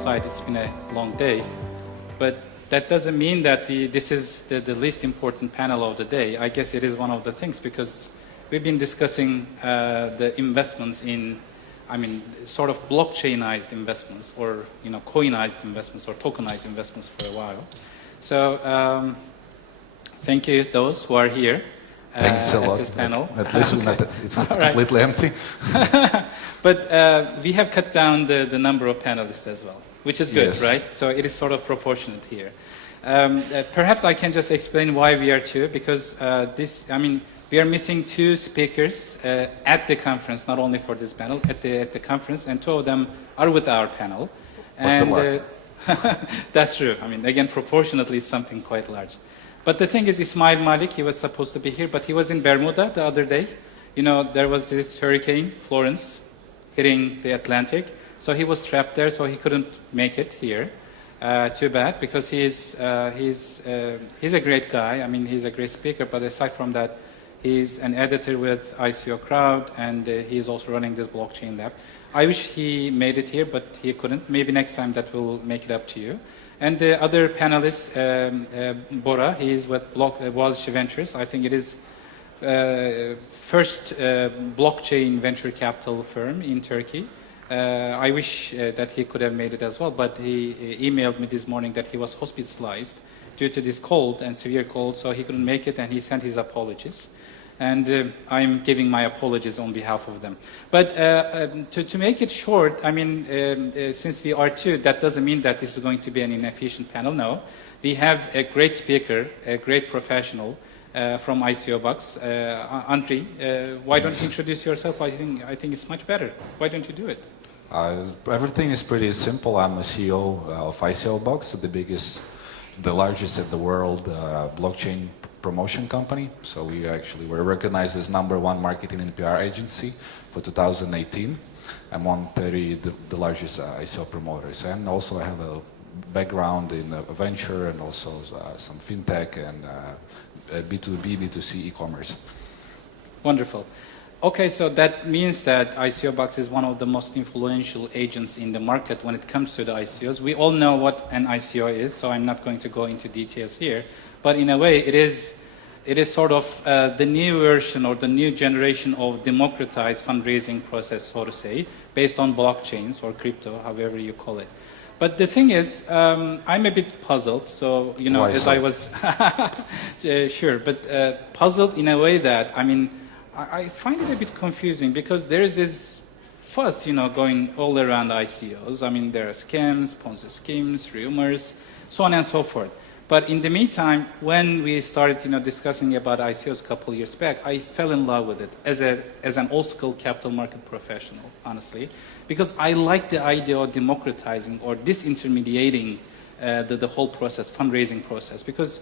side. It's been a long day, but that doesn't mean that this is the least important panel of the day. I guess it is one of the things because we've been discussing the investments in, sort of blockchainized investments or, coinized investments or tokenized investments for a while. So thank you those who are here. Thanks a lot. At this panel. At least okay. it's not completely empty. But we have cut down the number of panelists as well, which is good, yes. right? So it is sort of proportionate here. Perhaps I can just explain why we are two, because we are missing two speakers at the conference, not only for this panel, at the conference, and two of them are with our panel. And that's true. Again, proportionately, something quite large. But the thing is, Ismail Malik, he was supposed to be here, but he was in Bermuda the other day. There was this hurricane, Florence, hitting the Atlantic. So he was trapped there, so he couldn't make it here. Too bad, because he's a great guy. He's a great speaker, but aside from that, he's an editor with ICO Crowd, and he is also running this blockchain lab. I wish he made it here, but he couldn't. Maybe next time that will make it up to you. And the other panelist, Bora, he is with Boğaziçi Ventures. I think it is first blockchain venture capital firm in Turkey. I wish that he could have made it as well, but he emailed me this morning that he was hospitalized due to this cold and severe cold, so he couldn't make it, and he sent his apologies. And I'm giving my apologies on behalf of them. But to make it short, since we are two, that doesn't mean that this is going to be an inefficient panel. No, we have a great speaker, a great professional from ICO Box, Andriy. Why don't you introduce yourself? I think it's much better. Why don't you do it? Everything is pretty simple. I'm the CEO of ICO Box, the largest in the world blockchain promotion company. So we actually were recognized as #1 marketing and PR agency for 2018 among 30 the largest ICO promoters. And also I have a background in venture and also some fintech and B2B, B2C e-commerce. Wonderful. Okay, so that means that ICO Box is one of the most influential agents in the market when it comes to the ICOs. We all know what an ICO is, so I'm not going to go into details here. But in a way, it is sort of the new version or the new generation of democratized fundraising process, so to say, based on blockchains or crypto, however you call it. But the thing is, I'm a bit puzzled. So, Why as so? I was sure, but puzzled in a way that, I find it a bit confusing because there is this fuss, going all around ICOs. There are scams, Ponzi schemes, rumors, so on and so forth. But in the meantime, when we started, discussing about ICOs a couple of years back, I fell in love with it as an old-school capital market professional, honestly, because I like the idea of democratizing or disintermediating the whole process, fundraising process. Because,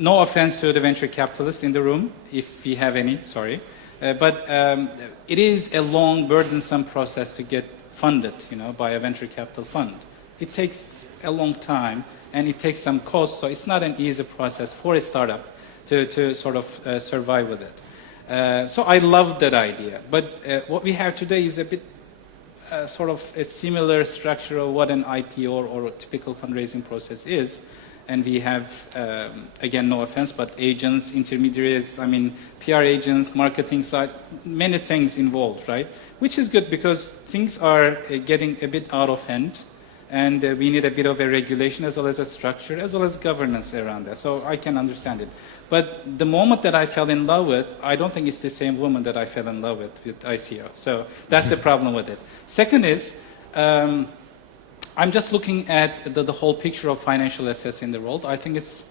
no offense to the venture capitalists in the room, if we have any, sorry, but it is a long, burdensome process to get funded, by a venture capital fund. It takes a long time. And it takes some cost, so it's not an easy process for a startup to sort of survive with it. So I love that idea. But what we have today is a bit sort of a similar structure of what an IPO or a typical fundraising process is. And we have, again, no offense, but agents, intermediaries, PR agents, marketing side, many things involved, right? Which is good because things are getting a bit out of hand. And we need a bit of a regulation as well as a structure, as well as governance around that. So I can understand it. But the moment that I fell in love with, I don't think it's the same woman that I fell in love with ICO. So that's the problem with it. Second is, I'm just looking at the whole picture of financial assets in the world. I think it's,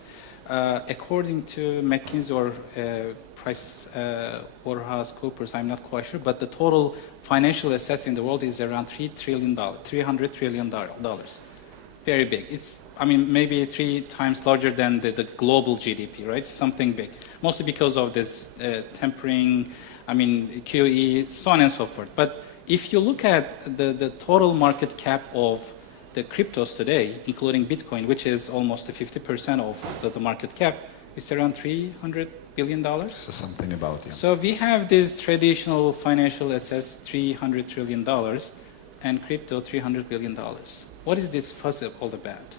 according to McKinsey or PricewaterhouseCoopers, I'm not quite sure, but the total financial assets in the world is around $300 trillion. Very big. It's, maybe 3 times larger than the global GDP, right? Something big. Mostly because of this tempering, QE, so on and so forth. But if you look at the total market cap of the cryptos today, including Bitcoin, which is almost 50% of the market cap, it's around $300 billion. So something about, yeah. So we have these traditional financial assets, $300 trillion. and crypto $300 billion. What is this fuss all about?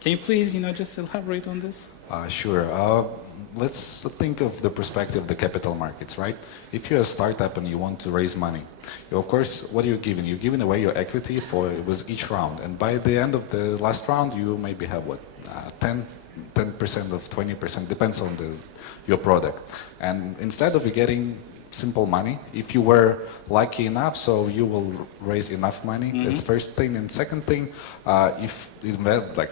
Can you please, just elaborate on this? Sure. Let's think of the perspective of the capital markets, right? If you're a startup and you want to raise money, of course, what are you giving? You're giving away your equity with each round. And by the end of the last round, you maybe have 10% of 20%, depends on your product. And instead of you getting simple money, if you were lucky enough, so you will raise enough money. That's first thing. And second thing, if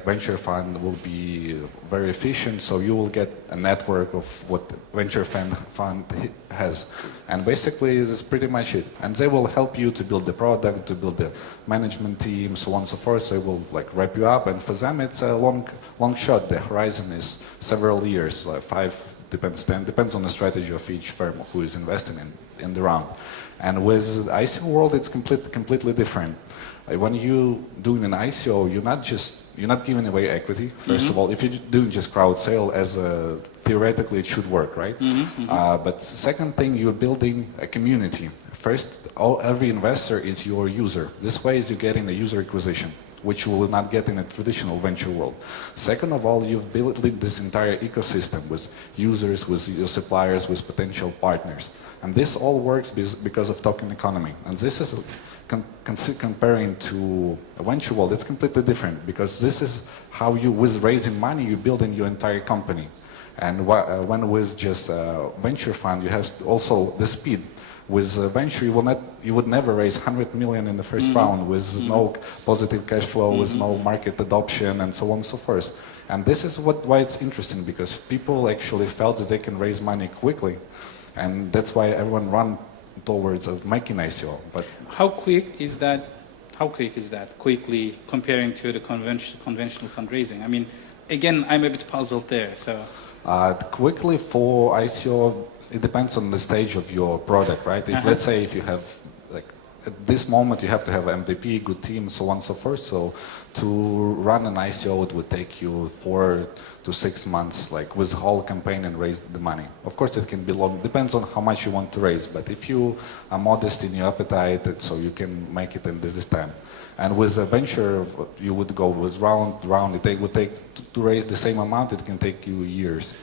venture fund will be very efficient, so you will get a network of what venture fund has. And basically, that's pretty much it. And they will help you to build the product, to build the management team, so on and so forth. So they will wrap you up. And for them, it's a long shot. The horizon is several years, like 5. Depends on the strategy of each firm who is investing in the round. And with ICO world, it's completely different. When you doing an ICO, you're not giving away equity. First of all, if you're doing just crowd sale, theoretically it should work, right? But second thing, you're building a community. First, every investor is your user. This way, you're getting a user acquisition, which you will not get in a traditional venture world. Second of all, you've built this entire ecosystem with users, with your suppliers, with potential partners. And this all works because of token economy. And this is, comparing to a venture world, it's completely different because this is how you, with raising money, you're building your entire company. And when with just a venture fund, you have also the speed. With venture, you would never raise 100 million in the first round with no positive cash flow, with no market adoption, and so on and so forth. And this is why it's interesting, because people actually felt that they can raise money quickly, and that's why everyone ran towards making ICO. But how quick is that? How quick is that? Quickly comparing to the conventional fundraising. I mean, again, I'm a bit puzzled there. So quickly for ICO. It depends on the stage of your product, right? If let's say if you have, at this moment you have to have MVP, good team, so on and so forth. So to run an ICO, it would take you 4 to 6 months, with whole campaign and raise the money. Of course, it can be long. Depends on how much you want to raise. But if you are modest in your appetite, so you can make it in this time. And with a venture, you would go with round. It would take to raise the same amount. It can take you years.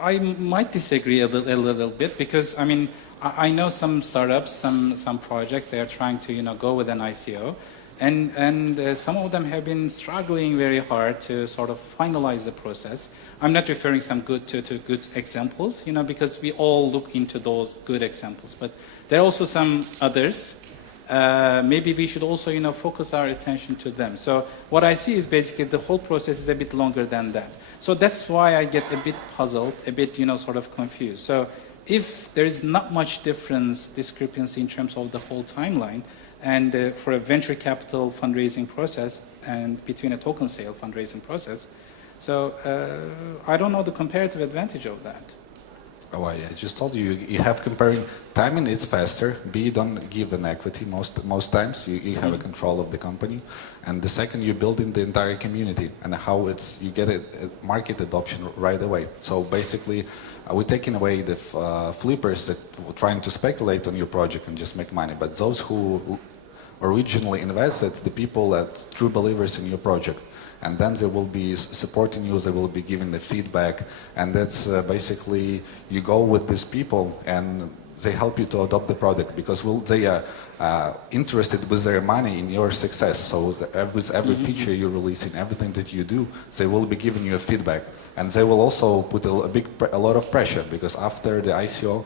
I might disagree a little bit because, I mean, I know some startups, some projects, they are trying to, go with an ICO. And some of them have been struggling very hard to sort of finalize the process. I'm not referring to good examples, because we all look into those good examples. But there are also some others. Maybe we should also, focus our attention to them. So what I see is basically the whole process is a bit longer than that. So that's why I get a bit puzzled, a bit, sort of confused. So if there is not much discrepancy in terms of the whole timeline, and for a venture capital fundraising process and between a token sale fundraising process, so I don't know the comparative advantage of that. Oh, I just told you, you have comparing timing, it's faster. B, you don't give an equity most times. You have a control of the company. And the second, you're building the entire community and how you get a market adoption right away. So basically, we're taking away the flippers that were trying to speculate on your project and just make money. But those who originally invested, the people that true believers in your project. And then they will be supporting you, they will be giving the feedback, and that's basically, you go with these people and they help you to adopt the product because they are interested with their money in your success. So with every feature you release, in everything that you do, they will be giving you a feedback. And they will also put a lot of pressure because after the ICO,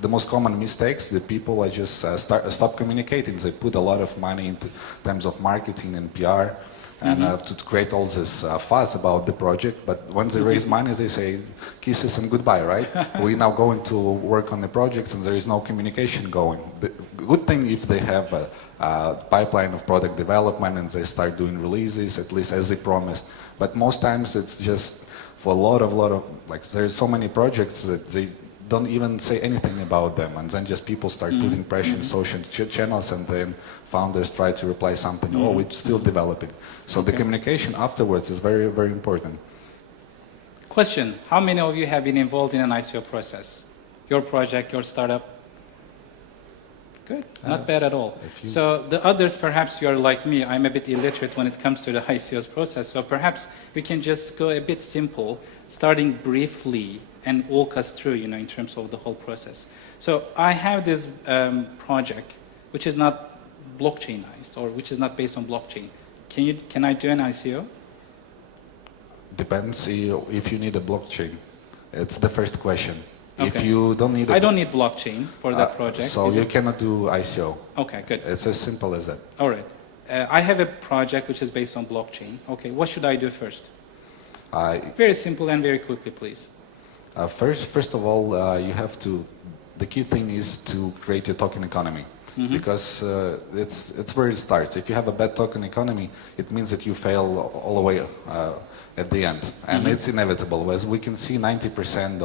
the most common mistakes, the people are just stop communicating. They put a lot of money into terms of marketing and PR. And to create all this fuss about the project, but when they raise money, they say kisses and goodbye, right? We're now going to work on the projects, and there is no communication going. The good thing if they have a pipeline of product development and they start doing releases, at least as they promised. But most times it's just for a lot of there's so many projects that they don't even say anything about them, and then just people start putting pressure in social channels, and then founders try to reply something, oh, we're still developing. So the communication afterwards is very, very important. Question, how many of you have been involved in an ICO process? Your project, your startup? Good, not bad at all. If you- So the others, perhaps you're like me, I'm a bit illiterate when it comes to the ICO's process, so perhaps we can just go a bit simple, starting briefly and walk us through, in terms of the whole process. So I have this project which is not blockchainized or which is not based on blockchain. Can I do an ICO? Depends if you need a blockchain. It's the first question. If Okay. you don't need I don't need blockchain for that project. so Is you it- cannot do ICO. Okay, good. It's as simple as that. All right. I have a project which is based on blockchain. Okay, what should I do first? Very simple and very quickly, please. First of all, you have to. The key thing is to create your token economy, because it's where it starts. If you have a bad token economy, it means that you fail all the way at the end, and it's inevitable. As we can see, 90%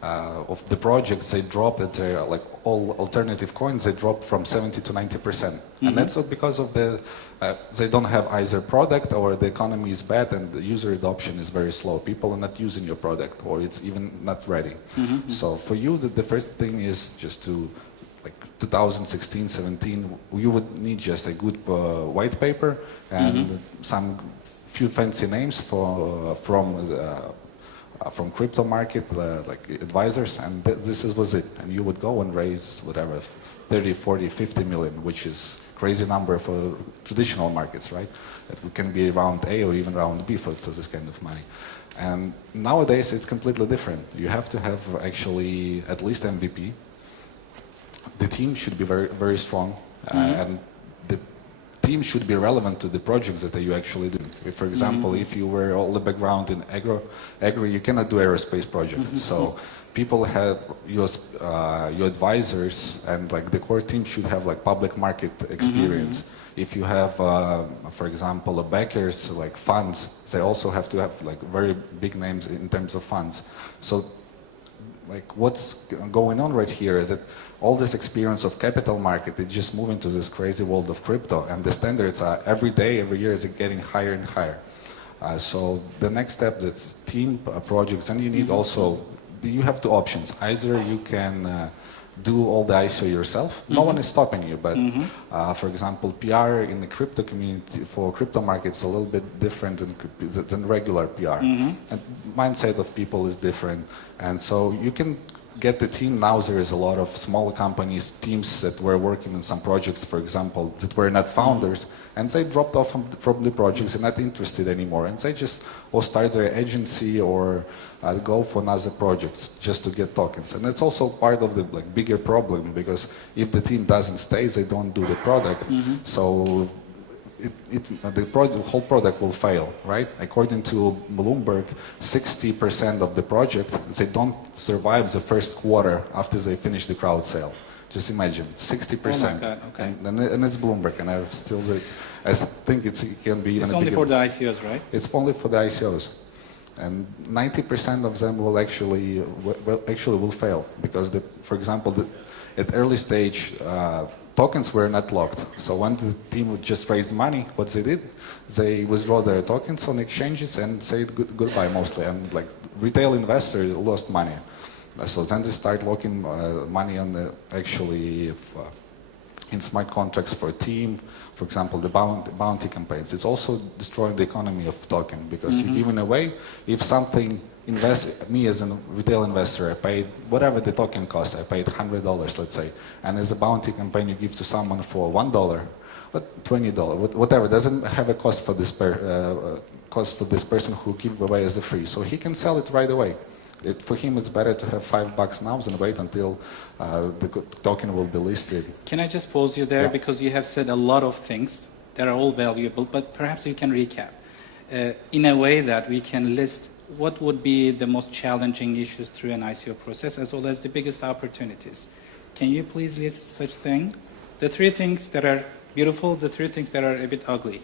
of the projects they dropped at their, like all alternative coins, they dropped from 70 to 90%, and that's not because of they don't have either product or the economy is bad and the user adoption is very slow. People are not using your product or it's even not ready. So for you, the first thing is just to, like 2016, 17, you would need just a good white paper and some few fancy names from crypto market, like advisors, and this was it. And you would go and raise whatever, 30, 40, 50 million, which is crazy number for traditional markets, right? It can be round A or even round B for this kind of money. And nowadays it's completely different. You have to have actually at least MVP. The team should be very, very strong, and the team should be relevant to the projects that you actually do. If, for example, if you were all the background in agro, you cannot do aerospace projects. So people have your advisors, and like the core team should have like public market experience. If you have, for example, backers like funds, they also have to have like very big names in terms of funds. So like what's going on right here is that all this experience of capital market is just moving to this crazy world of crypto, and the standards are every day, every year is getting higher and higher. So the next step, that's team projects, and you need also, you have two options. Either you can do all the ICO yourself. No one is stopping you, but for example, PR in the crypto community for crypto markets is a little bit different than regular PR. And mindset of people is different, and so you can get the team. Now there is a lot of small companies, teams that were working on some projects, for example, that were not founders, and they dropped off from the projects and not interested anymore, and they just or start their agency or go for another projects just to get tokens. And it's also part of the like bigger problem, because if the team doesn't stay, they don't do the product. So the whole product will fail, right? According to Bloomberg, 60% of the project, they don't survive the first quarter after they finish the crowd sale. Just imagine, 60%. Oh my God, okay. And it's Bloomberg, and I think it can be even It's a only bigger. for the ICOs, right? It's only for the ICOs. And 90% of them will actually will fail, because, for example, at early stage, tokens were not locked. So when the team would just raise money, what they did, they withdraw their tokens on exchanges and say goodbye mostly. And like retail investors lost money. So then they start locking money on in smart contracts for team, for example, the bounty campaigns. It's also destroying the economy of token, because you're giving away. If something me as a retail investor, I paid whatever the token cost. I paid $100, let's say, and as a bounty campaign, you give to someone for $1, but $20, whatever. Doesn't have a cost for this person who give away as a free, so he can sell it right away. For him, it's better to have $5 now than wait until the token will be listed. Can I just pause you there? Yeah. Because you have said a lot of things that are all valuable, but perhaps you can recap in a way that we can list what would be the most challenging issues through an ICO process, as well as the biggest opportunities. Can you please list such thing? The three things that are beautiful, the three things that are a bit ugly.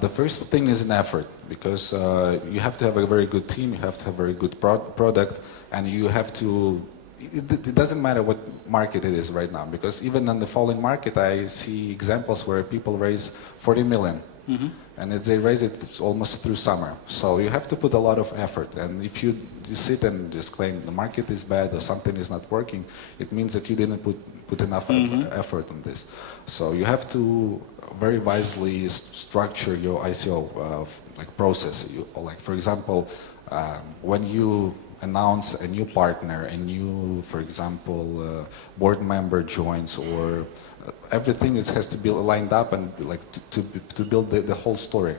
The first thing is an effort, because you have to have a very good team, you have to have a very good product, and you have to, it doesn't matter what market it is right now, because even in the falling market, I see examples where people raise 40 million And they raise it almost through summer. So you have to put a lot of effort. And if you sit and just claim the market is bad or something is not working, it means that you didn't put enough effort on this. So you have to very wisely structure your ICO process. Like for example, when you announce a new partner, a new, for example, board member joins, or everything has to be lined up and to build the whole story.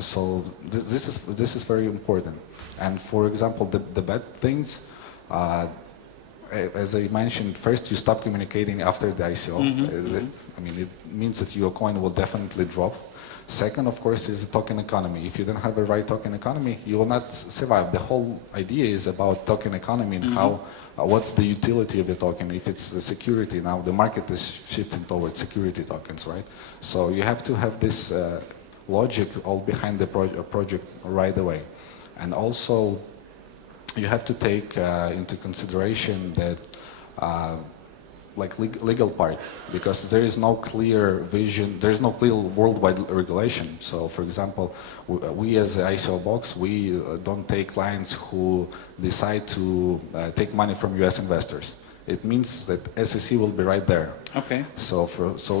So this is very important. And for example, the bad things, as I mentioned, first you stop communicating after the ICO. I mean, it means that your coin will definitely drop. Second, of course, is the token economy. If you don't have a right token economy, you will not survive. The whole idea is about token economy and how, what's the utility of the token. If it's the security, now the market is shifting towards security tokens, right? So you have to have this logic all behind the project right away. And also, you have to take into consideration that legal part, because there is no clear vision, there is no clear worldwide regulation. So for example, we as the ICO box, we don't take clients who decide to take money from US investors. It means that SEC will be right there. Okay. So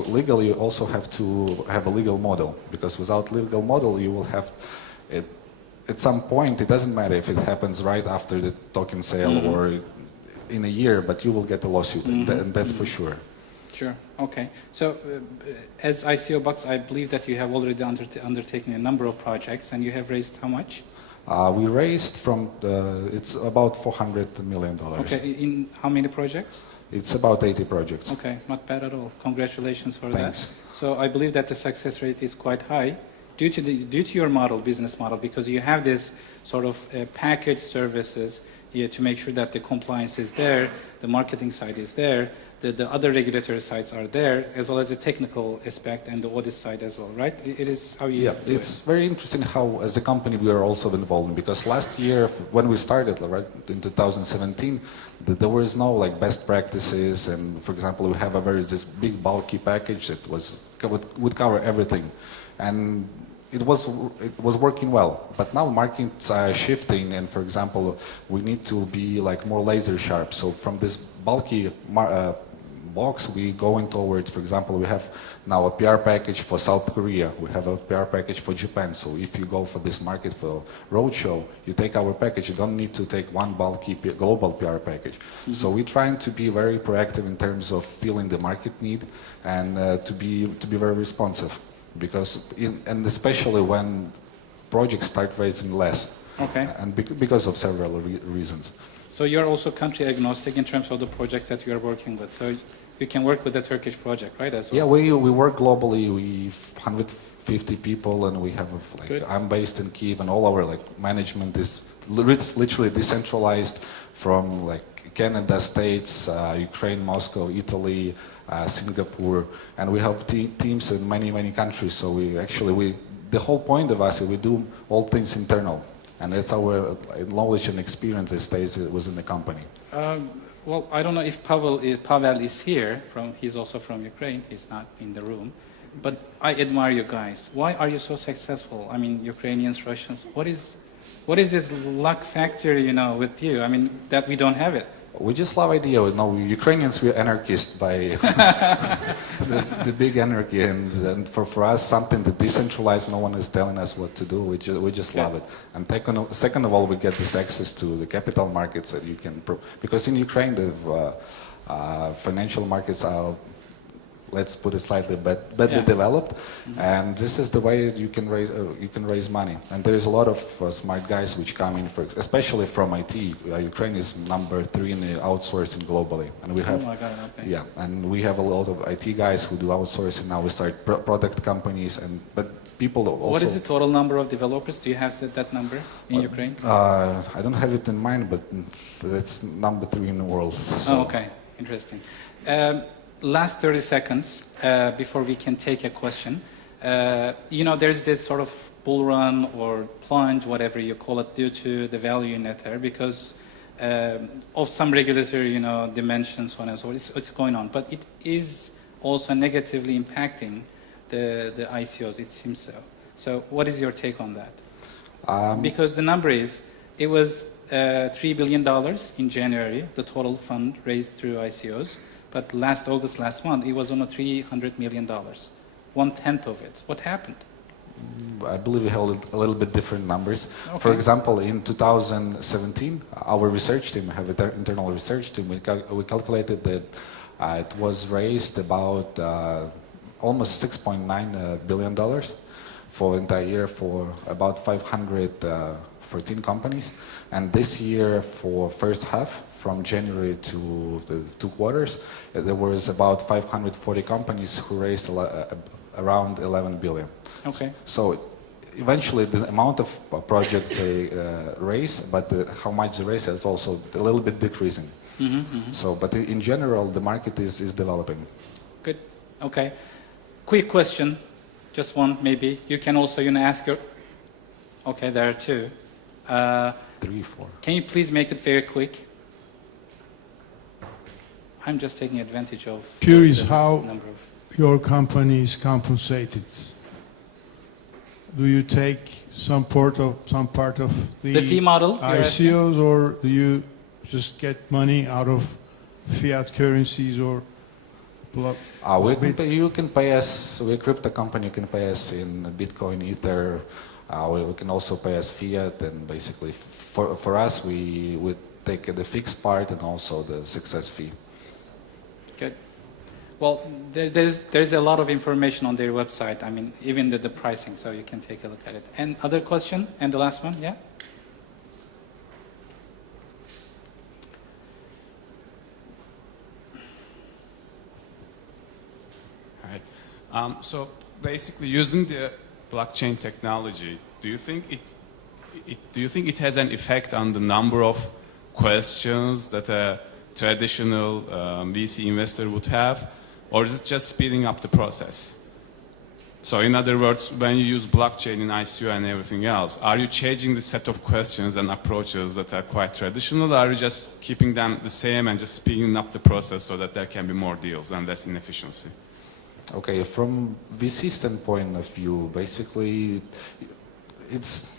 legally you also have to have a legal model, because without legal model you will have it. At some point, it doesn't matter if it happens right after the token sale or in a year, but you will get a lawsuit, and that's for sure. Sure. Okay. So, as ICO Box, I believe that you have already undertaken a number of projects, and you have raised how much? We raised it's about $400 million. Okay. In how many projects? It's about 80 projects. Okay. Not bad at all. Congratulations for Thanks. that. So, I believe that the success rate is quite high due to your business model, because you have this sort of package services to make sure that the compliance is there, the marketing side is there, the other regulatory sides are there, as well as the technical aspect and the audit side as well, right? It is how you do it's very interesting how, as a company, we are also involved, because last year, when we started, right, in 2017, there was no best practices, and for example, we have this big bulky package that would cover everything. And it was working well, but now markets are shifting, and for example, we need to be more laser sharp. So from this bulky box, we going towards, for example, we have now a PR package for South Korea, we have a PR package for Japan. So if you go for this market for roadshow, you take our package, you don't need to take one bulky global PR package. So we're trying to be very proactive in terms of feeling the market need and to be very responsive. Because and especially when projects start raising less, and because of several reasons. So you're also country agnostic in terms of the projects that you are working with. So you can work with the Turkish project, right? As well. Yeah, we work globally. We 150 people, and we have I'm based in Kyiv, and all our management is literally decentralized from Canada, States, Ukraine, Moscow, Italy, Singapore, and we have teams in many countries. So the whole point of us is we do all things internal, and it's our knowledge and experience that stays within the company. Well, I don't know if Pavel is here. He's also from Ukraine. He's not in the room, but I admire you guys. Why are you so successful? I mean, Ukrainians, Russians. What is this luck factor, with you? I mean, that we don't have it. We just love idea. No, Ukrainians, we're anarchists by the big anarchy, and for us, something that decentralized, no one is telling us what to do. We just love it. And second of all, we get this access to the capital markets that you can, because in Ukraine, the financial markets are, let's put it slightly, badly developed, and this is the way you can raise money. And there is a lot of smart guys which come in, especially from IT. Ukraine is number 3 in the outsourcing globally, and we have and we have a lot of IT guys who do outsourcing. Now we start product companies, but people also. What is the total number of developers? Do you have that number in Ukraine? I don't have it in mind, but it's number 3 in the world. So. Oh, okay, interesting. Last 30 seconds before we can take a question. There's this sort of bull run or plunge, whatever you call it, due to the value in Ether because of some regulatory, dimensions, so on and so on. It's going on. But it is also negatively impacting the ICOs. It seems so. So what is your take on that? Because The number is, it was $3 billion in January, the total fund raised through ICOs. But last month, it was only $300 million, 1/10 of it. What happened? I believe we held a little bit different numbers. Okay. For example, in 2017, our research team, have an internal research team, we calculated that it was raised about almost $6.9 billion for the entire year for about 514 companies. And this year, for first half, from January to the 2 quarters, there was about 540 companies who raised around 11 billion. Okay. So eventually the amount of projects they raise, but how much they raise is also a little bit decreasing. So, but in general, the market is developing. Good. Okay. Quick question, just one maybe. You can also ask your... Okay, there are 2. 3, 4. Can you please make it very quick? I'm just taking advantage of... Curious this how number of... your company is compensated. Do you take some part of the The fee model, you're asking? ICOs, or do you just get money out of fiat currencies or You can pay us, we're a crypto company, you can pay us in Bitcoin, Ether, we can also pay us fiat, and basically for us, we would take the fixed part and also the success fee. Good. Well, there's a lot of information on their website. I mean, even the pricing, so you can take a look at it. And other question? And the last one, yeah? All right. So basically, using the blockchain technology, do you think it has an effect on the number of questions that a traditional VC investor would have, or is it just speeding up the process? So in other words, when you use blockchain in ICO and everything else, are you changing the set of questions and approaches that are quite traditional, or are you just keeping them the same and just speeding up the process so that there can be more deals and less inefficiency? Okay, from VC standpoint of view, basically, it's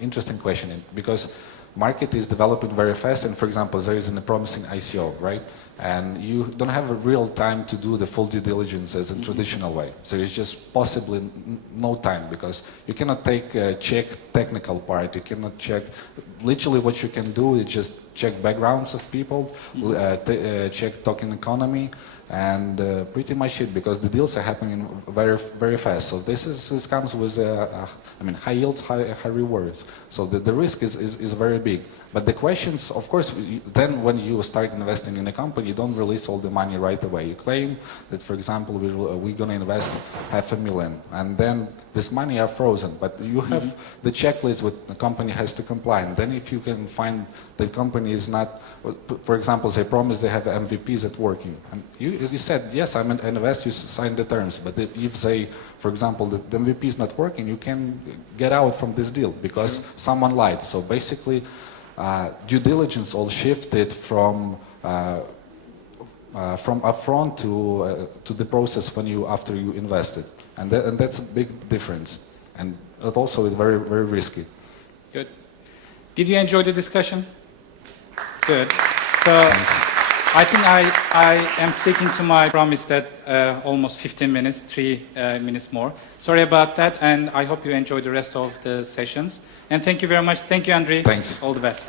interesting question because market is developing very fast, and for example, there is a promising ICO, right? And you don't have a real time to do the full due diligence as a traditional way. So it's just possibly no time, because you cannot check technical part, you cannot check, literally what you can do is just check backgrounds of people, check token economy, and pretty much it, because the deals are happening very, very fast. So this comes with, high yields, high rewards. So the risk is very big. But the questions, of course, then when you start investing in a company, you don't release all the money right away. You claim that, for example, we're going to invest $500,000, and then this money are frozen. But you have the checklist what the company has to comply. And then if you can find the company is not, for example, they promise they have MVPs that working, and you said, yes, I'm an investor, you sign the terms. But if they, for example, the MVP is not working, you can get out from this deal because someone lied. So basically, due diligence all shifted from upfront to the process after you invested, and that's a big difference, and it also is very, very risky. Good. Did you enjoy the discussion? Good. So Thanks. I think I am sticking to my promise that almost 15 minutes, 3 minutes more. Sorry about that, and I hope you enjoy the rest of the sessions. And thank you very much. Thank you, Andrei. Thanks. All the best.